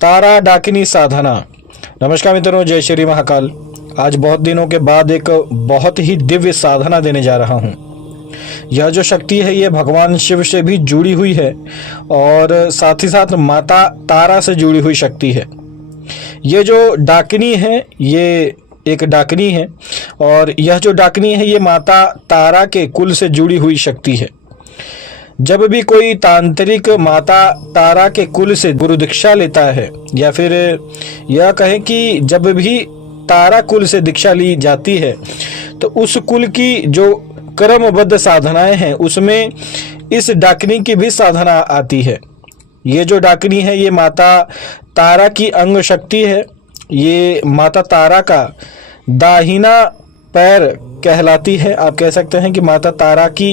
तारा डाकिनी साधना। नमस्कार मित्रों, जय श्री महाकाल। आज बहुत दिनों के बाद एक बहुत ही दिव्य साधना देने जा रहा हूँ। यह जो शक्ति है ये भगवान शिव से भी जुड़ी हुई है और साथ ही साथ माता तारा से जुड़ी हुई शक्ति है। ये जो डाकिनी है ये एक डाकिनी है और यह जो डाकिनी है ये माता तारा के कुल से जुड़ी हुई शक्ति है। जब भी कोई तांत्रिक माता तारा के कुल से गुरु दीक्षा लेता है या फिर यह कहें कि जब भी तारा कुल से दीक्षा ली जाती है तो उस कुल की जो क्रमबद्ध साधनाएं हैं उसमें इस डाकिनी की भी साधना आती है। ये जो डाकिनी है ये माता तारा की अंग शक्ति है। ये माता तारा का दाहिना पैर कहलाती है। आप कह सकते हैं कि माता तारा की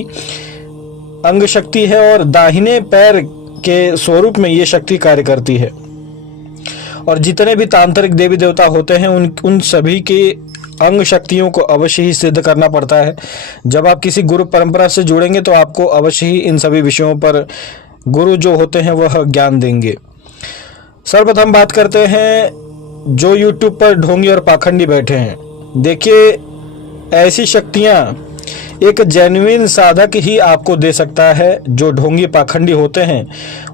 अंग शक्ति है और दाहिने पैर के स्वरूप में ये शक्ति कार्य करती है। और जितने भी तांत्रिक देवी देवता होते हैं उन सभी के अंग शक्तियों को अवश्य ही सिद्ध करना पड़ता है। जब आप किसी गुरु परंपरा से जुड़ेंगे तो आपको अवश्य ही इन सभी विषयों पर गुरु जो होते हैं वह ज्ञान देंगे। सर्वप्रथम बात करते हैं जो यूट्यूब पर ढोंगी और पाखंडी बैठे हैं। देखिए, ऐसी शक्तियां एक जेन्युइन साधक ही आपको दे सकता है। जो ढोंगी पाखंडी होते हैं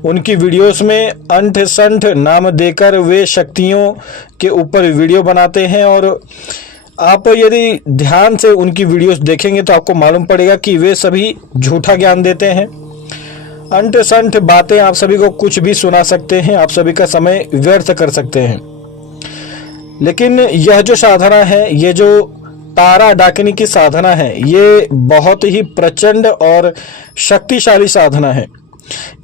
उनकी वीडियोस में अंठ संठ नाम देकर वे शक्तियों के ऊपर वीडियो बनाते हैं और आप यदि ध्यान से उनकी वीडियोस देखेंगे तो आपको मालूम पड़ेगा कि वे सभी झूठा ज्ञान देते हैं। अंठ संठ बातें आप सभी को कुछ भी सुना सकते हैं, आप सभी का समय व्यर्थ कर सकते हैं। लेकिन यह जो साधना है, ये जो तारा डाकिनी की साधना है, ये बहुत ही प्रचंड और शक्तिशाली साधना है।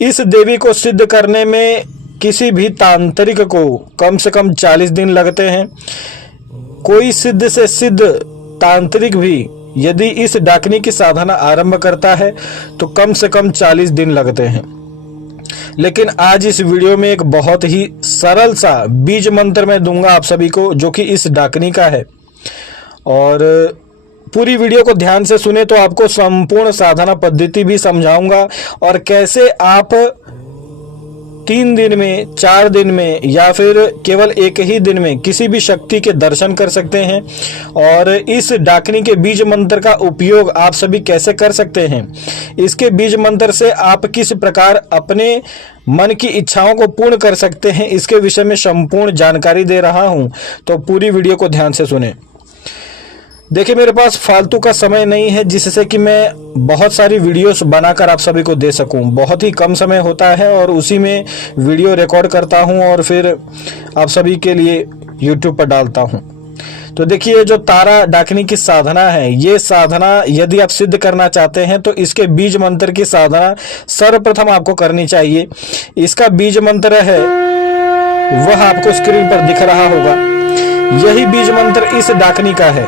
इस देवी को सिद्ध करने में किसी भी तांत्रिक को कम से कम 40 दिन लगते हैं। कोई सिद्ध से सिद्ध तांत्रिक भी यदि इस डाकिनी की साधना आरंभ करता है तो कम से कम 40 दिन लगते हैं। लेकिन आज इस वीडियो में एक बहुत ही सरल सा बीज मंत्र मैं दूंगा आप सभी को, जो कि इस डाकिनी का है। और पूरी वीडियो को ध्यान से सुने तो आपको संपूर्ण साधना पद्धति भी समझाऊंगा और कैसे आप 3 दिन में, 4 दिन में या फिर केवल एक ही दिन में किसी भी शक्ति के दर्शन कर सकते हैं। और इस डाकिनी के बीज मंत्र का उपयोग आप सभी कैसे कर सकते हैं, इसके बीज मंत्र से आप किस प्रकार अपने मन की इच्छाओं को पूर्ण कर सकते हैं, इसके विषय में संपूर्ण जानकारी दे रहा हूं। तो पूरी वीडियो को ध्यान से सुने। देखिए, मेरे पास फालतू का समय नहीं है जिससे कि मैं बहुत सारी वीडियोस बनाकर आप सभी को दे सकूं। बहुत ही कम समय होता है और उसी में वीडियो रिकॉर्ड करता हूं और फिर आप सभी के लिए यूट्यूब पर डालता हूं। तो देखिए, जो तारा डाकिनी की साधना है, ये साधना यदि आप सिद्ध करना चाहते हैं तो इसके बीज मंत्र की साधना सर्वप्रथम आपको करनी चाहिए। इसका बीज मंत्र है वह आपको स्क्रीन पर दिख रहा होगा। यही बीज मंत्र इस डाकिनी का है।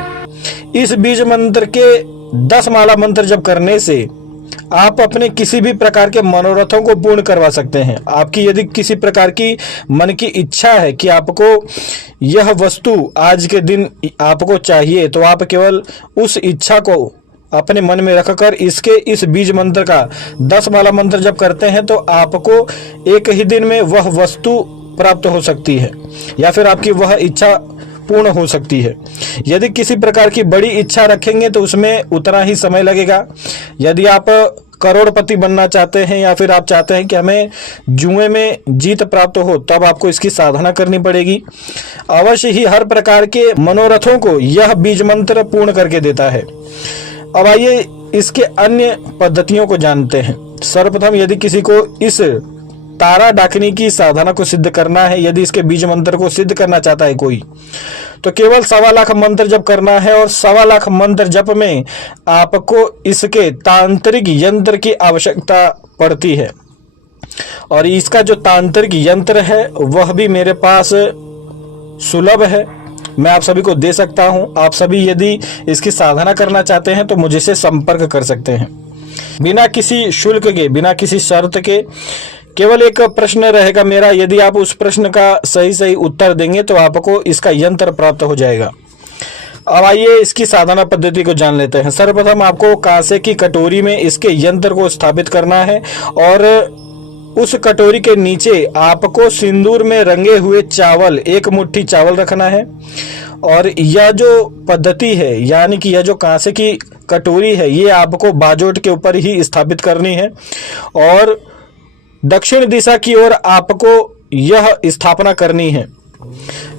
इस बीज मंत्र के 10 माला मंत्र जब करने से आप अपने किसी भी प्रकार के मनोरथों को पूर्ण करवा सकते हैं। आपकी यदि किसी प्रकार की मन की इच्छा है कि आपको यह वस्तु आज के दिन आपको चाहिए, तो आप केवल उस इच्छा को अपने मन में रखकर इस बीज मंत्र का 10 माला मंत्र जब करते हैं तो आपको एक ही दिन में वह वस्तु प्राप्त हो सकती है या फिर आपकी वह इच्छा पूर्ण हो सकती है। यदि किसी प्रकार की बड़ी इच्छा रखेंगे तो उसमें उतना ही समय लगेगा। यदि आप करोड़पति बनना चाहते हैं या फिर आप चाहते हैं कि हमें जुए में जीत प्राप्त हो, तब आपको इसकी साधना करनी पड़ेगी। अवश्य ही हर प्रकार के मनोरथों को यह बीज मंत्र पूर्ण करके देता है। अब आइए इसके अन्य पद्धतियों को जानते हैं। सर्वप्रथम यदि किसी को इस तारा डाकिनी की साधना को सिद्ध करना है, यदि इसके बीज मंत्र को सिद्ध करना चाहता है कोई, तो केवल 1.25 लाख मंत्र जप करना है। और 1.25 लाख मंत्र जप में आपको इसके तांत्रिक यंत्र की आवश्यकता पड़ती है। और इसका जो तांत्रिक यंत्र है वह भी मेरे पास सुलभ है, मैं आप सभी को दे सकता हूं। आप सभी यदि इसकी साधना करना चाहते हैं तो मुझसे संपर्क कर सकते हैं बिना किसी शुल्क के, बिना किसी शर्त के। केवल एक प्रश्न रहेगा मेरा, यदि आप उस प्रश्न का सही उत्तर देंगे तो आपको इसका यंत्र प्राप्त हो जाएगा। अब आइए इसकी साधना पद्धति को जान लेते हैं। सर्वप्रथम आपको कांसे की कटोरी में इसके यंत्र को स्थापित करना है और उस कटोरी के नीचे आपको सिंदूर में रंगे हुए चावल, एक मुट्ठी चावल रखना है। और यह जो पद्धति है, यानी कि यह जो कांसे की कटोरी है, ये आपको बाजोट के ऊपर ही स्थापित करनी है और दक्षिण दिशा की ओर आपको यह स्थापना करनी है।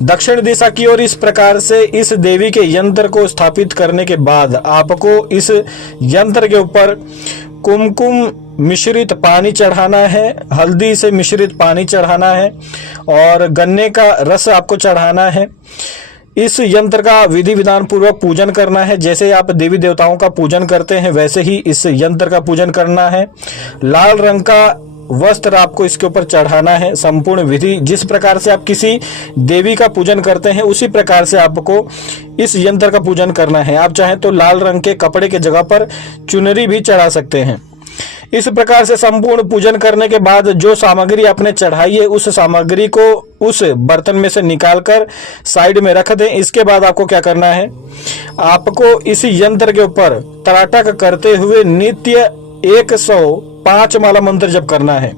दक्षिण दिशा की ओर इस प्रकार से इस देवी के यंत्र को स्थापित करने के बाद आपको इस यंत्र के ऊपर कुमकुम मिश्रित पानी चढ़ाना है, हल्दी से मिश्रित पानी चढ़ाना है और गन्ने का रस आपको चढ़ाना है। इस यंत्र का विधि विधान पूर्वक पूजन करना है। जैसे आप देवी देवताओं का पूजन करते हैं वैसे ही इस यंत्र का पूजन करना है। लाल रंग का वस्त्र आपको इसके ऊपर चढ़ाना है। संपूर्ण विधि जिस प्रकार से आप किसी देवी का पूजन करते हैं उसी प्रकार से आपको इस यंत्र का पूजन करना है। आप चाहें तो लाल रंग के कपड़े के जगह पर चुनरी भी चढ़ा सकते हैं। इस प्रकार से संपूर्ण पूजन करने के बाद जो सामग्री आपने चढ़ाई है उस सामग्री को उस बर्तन में से निकालकर साइड में रख दें। इसके बाद आपको क्या करना है, आपको इस यंत्र के ऊपर तराटक करते हुए नित्य 105 माला मंत्र जप करना है।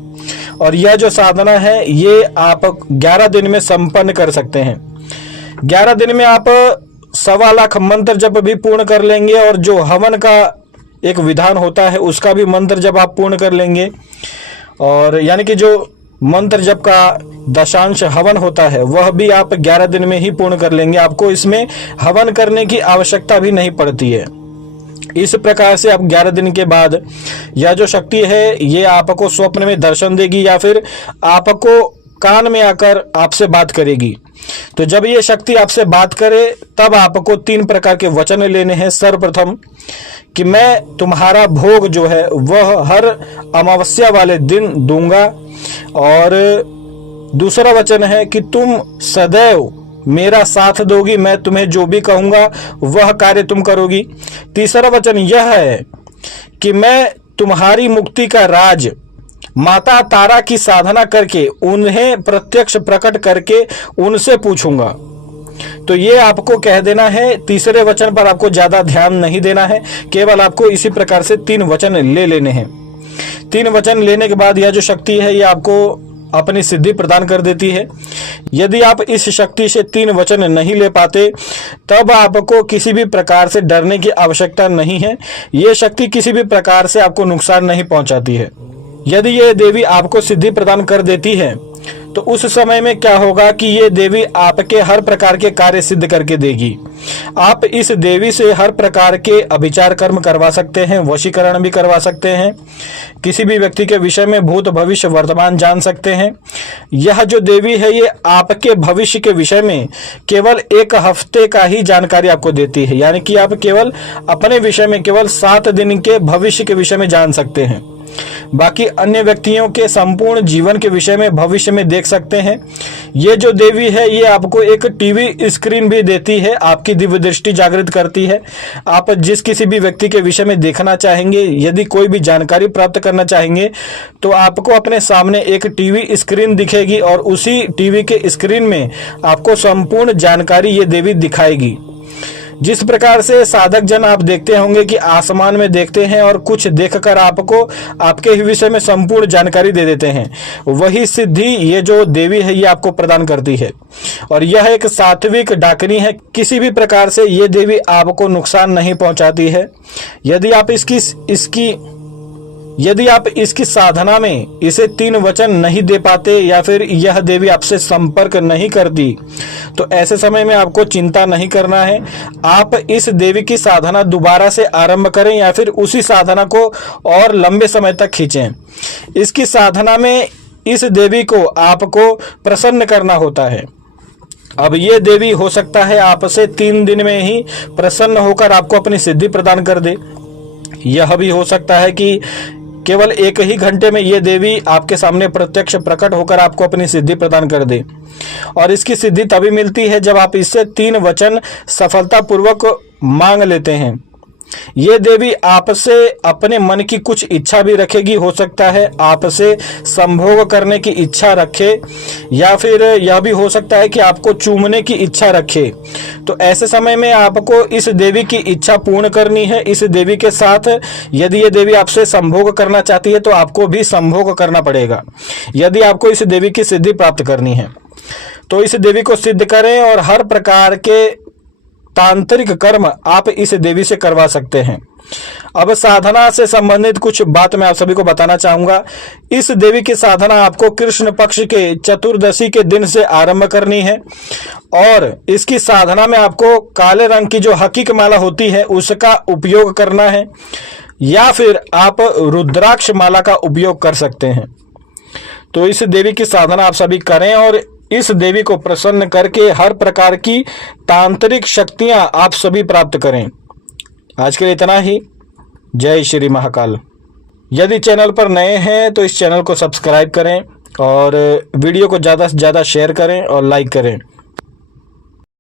और यह जो साधना है ये आप 11 दिन में संपन्न कर सकते हैं। 11 दिन में आप 1.25 लाख मंत्र जप भी पूर्ण कर लेंगे और जो हवन का एक विधान होता है उसका भी मंत्र जप आप पूर्ण कर लेंगे। और यानी कि जो मंत्र जप का दशांश हवन होता है वह भी आप 11 दिन में ही पूर्ण कर लेंगे। आपको इसमें हवन करने की आवश्यकता भी नहीं पड़ती है। इस प्रकार से आप 11 दिन के बाद यह जो शक्ति है ये आपको स्वप्न में दर्शन देगी या फिर आपको कान में आकर आपसे बात करेगी। तो जब ये शक्ति आपसे बात करे तब आपको 3 प्रकार के वचन लेने हैं। सर्वप्रथम कि मैं तुम्हारा भोग जो है वह हर अमावस्या वाले दिन दूंगा। और दूसरा वचन है कि तुम सदैव मेरा साथ दोगी, मैं तुम्हें जो भी कहूंगा वह कार्य तुम करोगी। तीसरा वचन यह है कि मैं तुम्हारी मुक्ति का राज माता तारा की साधना करके उन्हें प्रत्यक्ष प्रकट करके उनसे पूछूंगा। तो ये आपको कह देना है। तीसरे वचन पर आपको ज्यादा ध्यान नहीं देना है, केवल आपको इसी प्रकार से 3 वचन ले लेने हैं। 3 वचन लेने के बाद यह जो शक्ति है ये आपको अपनी सिद्धि प्रदान कर देती है। यदि आप इस शक्ति से 3 वचन नहीं ले पाते तब आपको किसी भी प्रकार से डरने की आवश्यकता नहीं है। ये शक्ति किसी भी प्रकार से आपको नुकसान नहीं पहुंचाती है। यदि ये देवी आपको सिद्धि प्रदान कर देती है तो उस समय में क्या होगा कि ये देवी आपके हर प्रकार के कार्य सिद्ध करके देगी। आप इस देवी से हर प्रकार के अभिचार कर्म करवा सकते हैं, वशीकरण भी करवा सकते हैं, किसी भी व्यक्ति के विषय में भूत भविष्य वर्तमान जान सकते हैं। यह जो देवी है ये आपके भविष्य के विषय में केवल 1 हफ्ते का ही जानकारी आपको देती है। यानी कि आप केवल अपने विषय में केवल 7 दिन के भविष्य के विषय में जान सकते हैं। बाकी अन्य व्यक्तियों के संपूर्ण जीवन के विषय में भविष्य में देख सकते हैं। ये जो देवी है ये आपको एक टीवी स्क्रीन भी देती है, आपकी दिव्य दृष्टि जागृत करती है। आप जिस किसी भी व्यक्ति के विषय में देखना चाहेंगे, यदि कोई भी जानकारी प्राप्त करना चाहेंगे तो आपको अपने सामने एक टीवी स्क्रीन दिखेगी और उसी टीवी के स्क्रीन में आपको संपूर्ण जानकारी ये देवी दिखाएगी। जिस प्रकार से साधक जन आप देखते होंगे कि आसमान में देखते हैं और कुछ देखकर आपको आपके ही विषय में संपूर्ण जानकारी दे देते हैं, वही सिद्धि ये जो देवी है ये आपको प्रदान करती है। और यह एक सात्विक डाकनी है, किसी भी प्रकार से ये देवी आपको नुकसान नहीं पहुंचाती है। यदि आप इसकी साधना में इसे 3 वचन नहीं दे पाते या फिर यह देवी आपसे संपर्क नहीं करती तो ऐसे समय में आपको चिंता नहीं करना है। आप इस देवी की साधना दोबारा से आरंभ करें या फिर उसी साधना को और लंबे समय तक खींचें। इसकी साधना में इस देवी को आपको प्रसन्न करना होता है। अब ये देवी हो सकता है आपसे 3 दिन में ही प्रसन्न होकर आपको अपनी सिद्धि प्रदान कर दे। यह भी हो सकता है कि केवल 1 ही घंटे में ये देवी आपके सामने प्रत्यक्ष प्रकट होकर आपको अपनी सिद्धि प्रदान कर दे। और इसकी सिद्धि तभी मिलती है जब आप इससे 3 वचन सफलतापूर्वक मांग लेते हैं। ये देवी आपसे अपने मन की कुछ इच्छा भी रखेगी। हो सकता है आपसे संभोग करने की इच्छा रखे, या फिर यह भी हो सकता है कि आपको चूमने की इच्छा रखे। तो ऐसे समय में आपको इस देवी की इच्छा पूर्ण करनी है। इस देवी के साथ यदि ये देवी आपसे संभोग करना चाहती है तो आपको भी संभोग करना पड़ेगा, यदि आपको इस देवी की सिद्धि प्राप्त करनी है। तो इस देवी को सिद्ध करें और हर प्रकार के तांत्रिक कर्म आप इस देवी से करवा सकते हैं। अब साधना से संबंधित कुछ बात मैं आप सभी को बताना चाहूंगा। इस देवी की साधना आपको कृष्ण पक्ष के चतुर्दशी के दिन से आरंभ करनी है, और इसकी साधना में आपको काले रंग की जो हकीक माला होती है उसका उपयोग करना है, या फिर आप रुद्राक्ष माला का उपयोग कर सकते हैं। तो इस देवी की साधना आप सभी करें और इस देवी को प्रसन्न करके हर प्रकार की तांत्रिक शक्तियां आप सभी प्राप्त करें। आज के लिए इतना ही। जय श्री महाकाल। यदि चैनल पर नए हैं तो इस चैनल को सब्सक्राइब करें और वीडियो को ज़्यादा से ज़्यादा शेयर करें और लाइक करें।